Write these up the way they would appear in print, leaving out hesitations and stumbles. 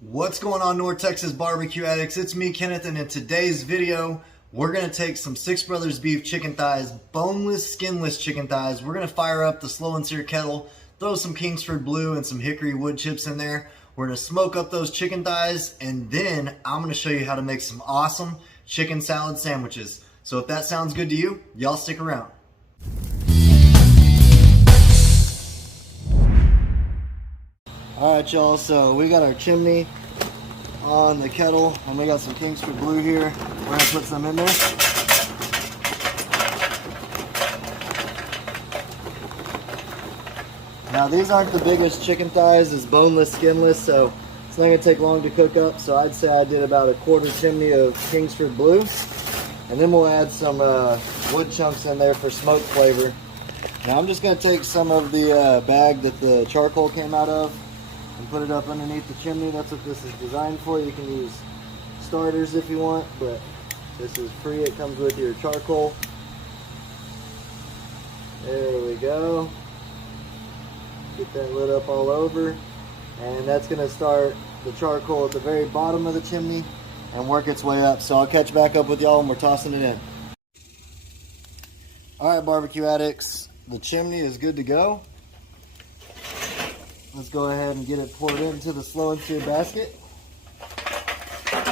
What's going on, North Texas barbecue addicts? It's me, Kenneth, and in today's video, we're going to take some Six Brothers beef chicken thighs, boneless, skinless chicken thighs. We're going to fire up the slow and sear kettle, throw some Kingsford Blue and some hickory wood chips in there. We're going to smoke up those chicken thighs, and then I'm going to show you how to make some awesome chicken salad sandwiches. So if that sounds good to you, y'all stick around. Alright y'all, so we got our chimney on the kettle and we got some Kingsford Blue here. We're going to put some in there. Now these aren't the biggest chicken thighs, it's boneless, skinless, so it's not going to take long to cook up. So I'd say I did about a quarter chimney of Kingsford Blue. And then we'll add some wood chunks in there for smoke flavor. Now I'm just going to take some of the bag that the charcoal came out of and put it up underneath the chimney. That's what this is designed for. You can use starters if you want, but this is free. It comes with your charcoal. There we go. Get that lit up all over. And that's going to start the charcoal at the very bottom of the chimney and work its way up. So I'll catch back up with y'all when we're tossing it in. Alright, barbecue addicts, the chimney is good to go. Let's go ahead and get it poured into the slow and sear basket. There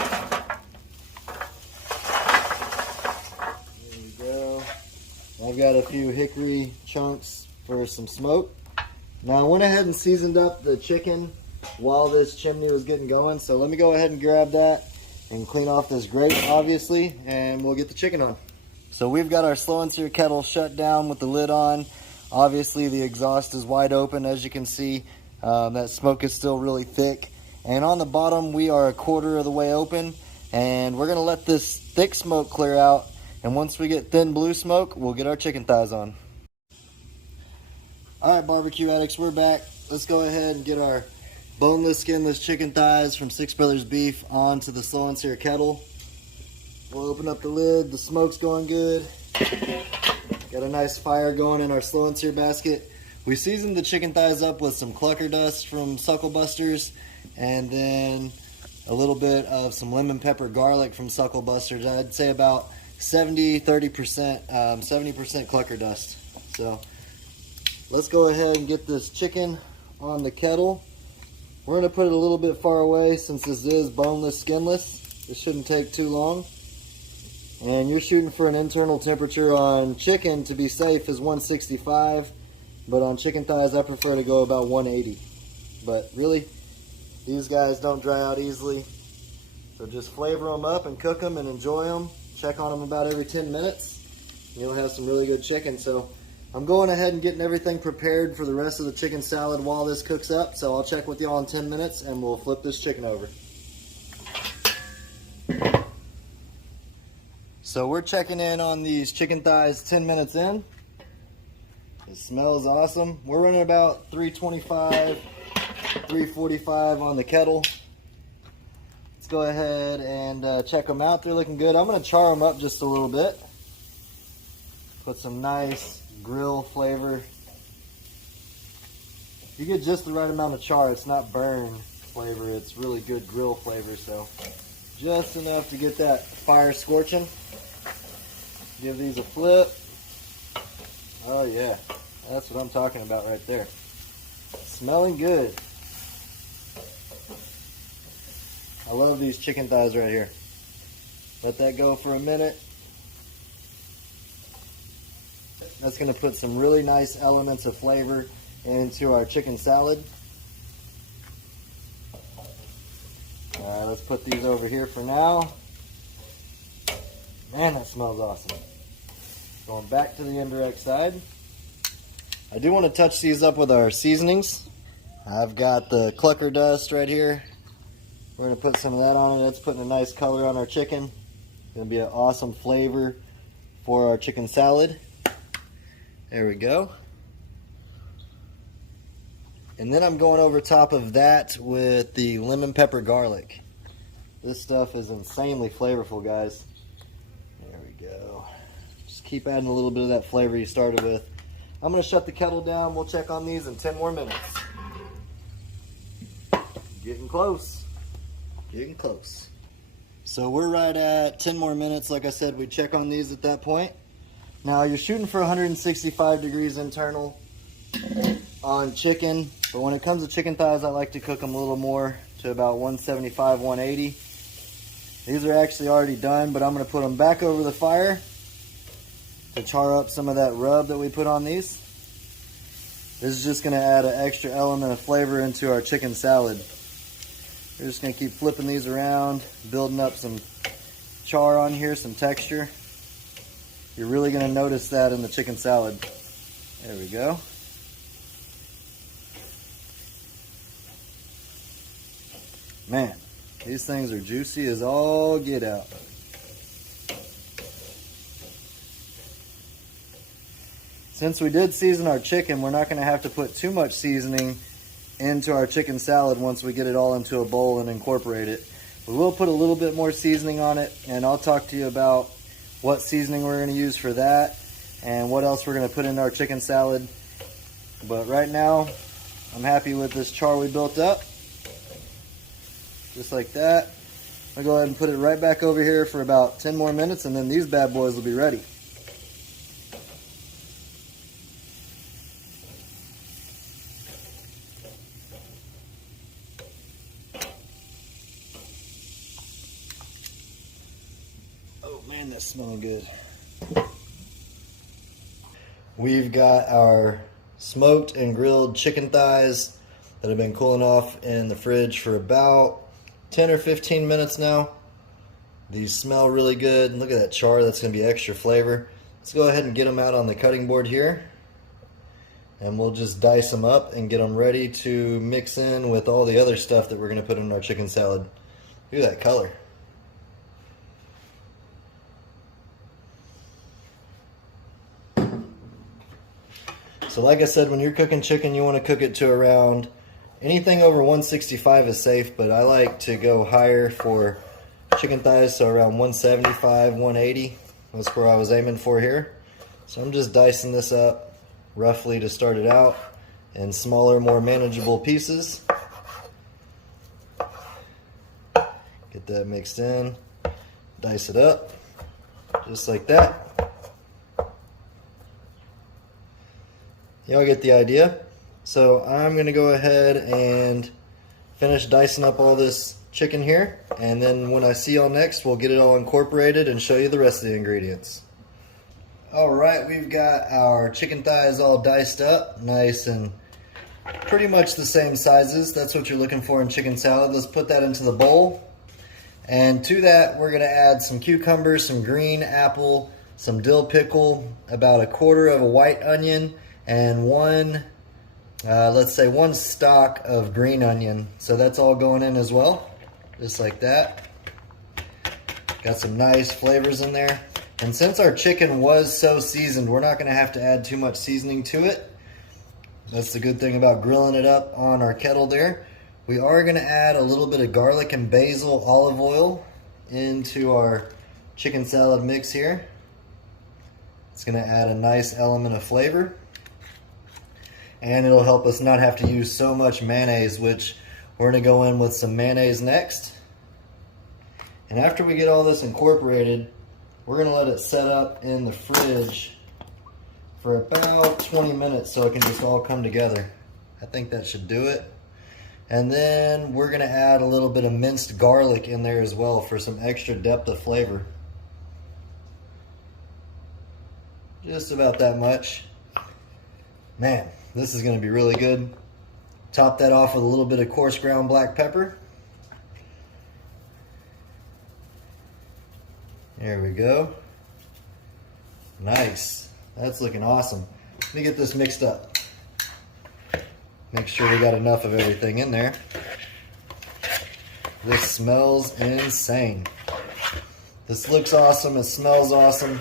we go. I've got a few hickory chunks for some smoke. Now I went ahead and seasoned up the chicken while this chimney was getting going, so let me go ahead and grab that and clean off this grate, obviously, and we'll get the chicken on. So we've got our slow and sear kettle shut down with the lid on. Obviously the exhaust is wide open, as you can see. That smoke is still really thick, and on the bottom we are a quarter of the way open, and we're gonna let this thick smoke clear out, and once we get thin blue smoke, we'll get our chicken thighs on. Alright, barbecue addicts, we're back. Let's go ahead and get our boneless, skinless chicken thighs from Six Brothers Beef onto the slow and sear kettle. We'll open up the lid. The smoke's going good. Got a nice fire going in our slow and sear basket. We seasoned the chicken thighs up with some clucker dust from Suckle Busters, and then a little bit of some lemon pepper garlic from Suckle Busters. I'd say about 70-30%, 70% clucker dust. So let's go ahead and get this chicken on the kettle. We're going to put it a little bit far away since this is boneless, skinless. It shouldn't take too long. And you're shooting for an internal temperature on chicken, to be safe, is 165. But on chicken thighs, I prefer to go about 180. But really, these guys don't dry out easily. So just flavor them up and cook them and enjoy them. Check on them about every 10 minutes. And you'll have some really good chicken. So I'm going ahead and getting everything prepared for the rest of the chicken salad while this cooks up. So I'll check with y'all in 10 minutes and we'll flip this chicken over. So we're checking in on these chicken thighs 10 minutes in. It smells awesome. We're running about 325, 345 on the kettle. Let's go ahead and check them out. They're looking good. I'm going to char them up just a little bit. Put some nice grill flavor. You get just the right amount of char. It's not burn flavor. It's really good grill flavor. So just enough to get that fire scorching. Give these a flip. Oh yeah, that's what I'm talking about right there. Smelling good. I love these chicken thighs right here. Let that go for a minute. That's going to put some really nice elements of flavor into our chicken salad. Alright, let's put these over here for now. Man, that smells awesome. Going back to the indirect side. I do want to touch these up with our seasonings. I've got the clucker dust right here. We're going to put some of that on it. That's putting a nice color on our chicken. It's going to be an awesome flavor for our chicken salad. There we go. And then I'm going over top of that with the lemon pepper garlic. This stuff is insanely flavorful, guys. There we go. Just keep adding a little bit of that flavor you started with. I'm going to shut the kettle down. We'll check on these in 10 more minutes. Getting close. Getting close. So we're right at 10 more minutes. Like I said, we check on these at that point. Now you're shooting for 165 degrees internal on chicken, but when it comes to chicken thighs, I like to cook them a little more to about 175, 180. These are actually already done, but I'm going to put them back over the fire to char up some of that rub that we put on these. This is just going to add an extra element of flavor into our chicken salad. We're just going to keep flipping these around, building up some char on here, some texture. You're really going to notice that in the chicken salad. There we go. Man, these things are juicy as all get out. Since we did season our chicken, we're not going to have to put too much seasoning into our chicken salad once we get it all into a bowl and incorporate it. We will put a little bit more seasoning on it, and I'll talk to you about what seasoning we're going to use for that and what else we're going to put in our chicken salad. But right now, I'm happy with this char we built up. Just like that. I'll go ahead and put it right back over here for about 10 more minutes, and then these bad boys will be ready. Oh man, that's smelling good. We've got our smoked and grilled chicken thighs that have been cooling off in the fridge for about 10 or 15 minutes now. These smell really good. And look at that char, that's going to be extra flavor. Let's go ahead and get them out on the cutting board here. And we'll just dice them up and get them ready to mix in with all the other stuff that we're going to put in our chicken salad. Look at that color. So like I said, when you're cooking chicken, you want to cook it to around, anything over 165 is safe, but I like to go higher for chicken thighs, so around 175, 180. That's where I was aiming for here. So I'm just dicing this up roughly to start it out in smaller, more manageable pieces. Get that mixed in, dice it up, just like that. Y'all get the idea. So I'm going to go ahead and finish dicing up all this chicken here, and then when I see y'all next, we'll get it all incorporated and show you the rest of the ingredients. Alright, we've got our chicken thighs all diced up, nice and pretty much the same sizes. That's what you're looking for in chicken salad. Let's put that into the bowl. And to that, we're going to add some cucumbers, some green apple, some dill pickle, about a quarter of a white onion, and let's say one stalk of green onion. So that's all going in as well, just like that. Got some nice flavors in there. And since our chicken was so seasoned, we're not going to have to add too much seasoning to it. That's the good thing about grilling it up on our kettle there. We are going to add a little bit of garlic and basil olive oil into our chicken salad mix here. It's going to add a nice element of flavor. And it'll help us not have to use so much mayonnaise, which we're going to go in with some mayonnaise next. And after we get all this incorporated, we're going to let it set up in the fridge for about 20 minutes so it can just all come together. I think that should do it. And then we're going to add a little bit of minced garlic in there as well for some extra depth of flavor. Just about that much. Man, this is going to be really good. Top that off with a little bit of coarse ground black pepper. There we go. Nice. That's looking awesome. Let me get this mixed up. Make sure we got enough of everything in there. This smells insane. This looks awesome. It smells awesome.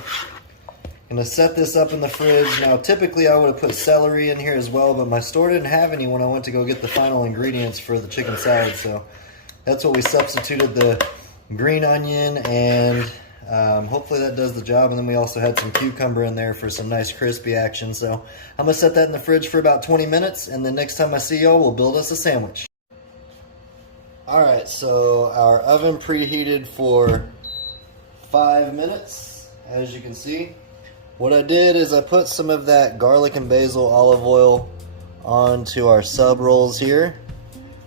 I'm going to set this up in the fridge. Now, typically I would have put celery in here as well, but my store didn't have any when I went to go get the final ingredients for the chicken salad, so that's what we substituted, the green onion, and hopefully that does the job. And then we also had some cucumber in there for some nice crispy action. So I'm going to set that in the fridge for about 20 minutes, and then next time I see y'all, we'll build us a sandwich. Alright, so our oven preheated for 5 minutes, as you can see. What I did is I put some of that garlic and basil olive oil onto our sub rolls here.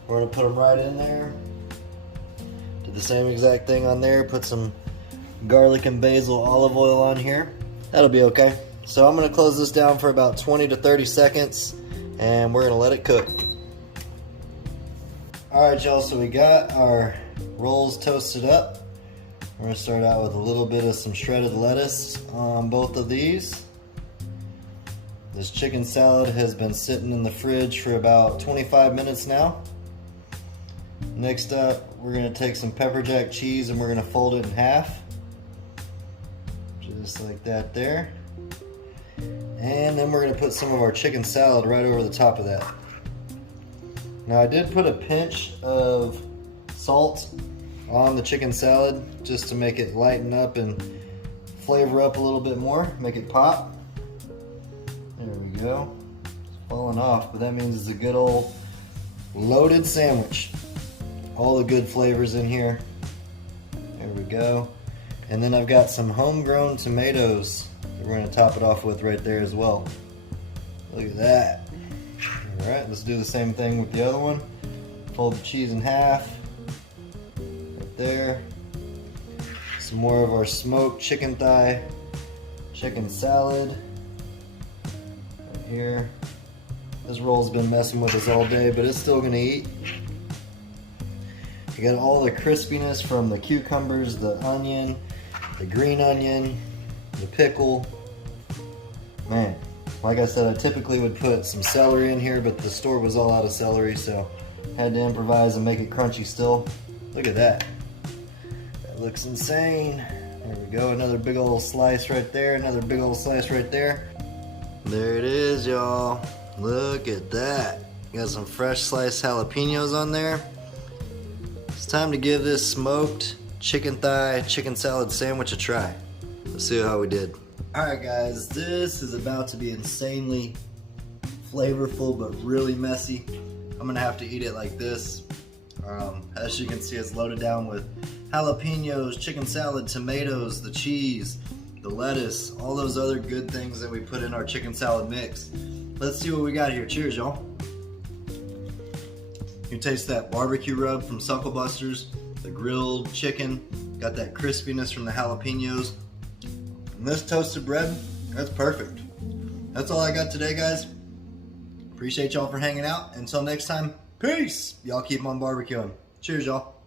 We're going to put them right in there. Did the same exact thing on there, put some garlic and basil olive oil on here. That'll be okay. So I'm going to close this down for about 20 to 30 seconds and we're going to let it cook. Alright y'all, so we got our rolls toasted up. We're going to start out with a little bit of some shredded lettuce on both of these. This chicken salad has been sitting in the fridge for about 25 minutes now. Next up, we're going to take some pepper jack cheese and we're going to fold it in half. Just like that there. And then we're going to put some of our chicken salad right over the top of that. Now I did put a pinch of salt on the chicken salad just to make it lighten up and flavor up a little bit more, make it pop. There we go. It's falling off, but that means it's a good old loaded sandwich. All the good flavors in here. There we go. And then I've got some homegrown tomatoes that we're going to top it off with right there as well. Look at that. Alright, let's do the same thing with the other one. Fold the cheese in half. Right there. Some more of our smoked chicken thigh, chicken salad. Right here. This roll's been messing with us all day, but it's still going to eat. You got all the crispiness from the cucumbers, the onion, the green onion, the pickle. Man, like I said, I typically would put some celery in here, but the store was all out of celery, so had to improvise and make it crunchy still. Look at that. That looks insane. There we go, another big old slice right there, another big old slice right there. There it is, y'all. Look at that. Got some fresh sliced jalapenos on there. It's time to give this smoked chicken thigh chicken salad sandwich a try. Let's see how we did. Alright guys, this is about to be insanely flavorful but really messy. I'm gonna have to eat it like this. As you can see, it's loaded down with jalapenos, chicken salad, tomatoes, the cheese, the lettuce, all those other good things that we put in our chicken salad mix. Let's see what we got here. Cheers, y'all. You taste that barbecue rub from Suckle Busters, the grilled chicken, got that crispiness from the jalapenos. And this toasted bread, that's perfect. That's all I got today, guys. Appreciate y'all for hanging out. Until next time, peace. Y'all keep on barbecuing. Cheers, y'all.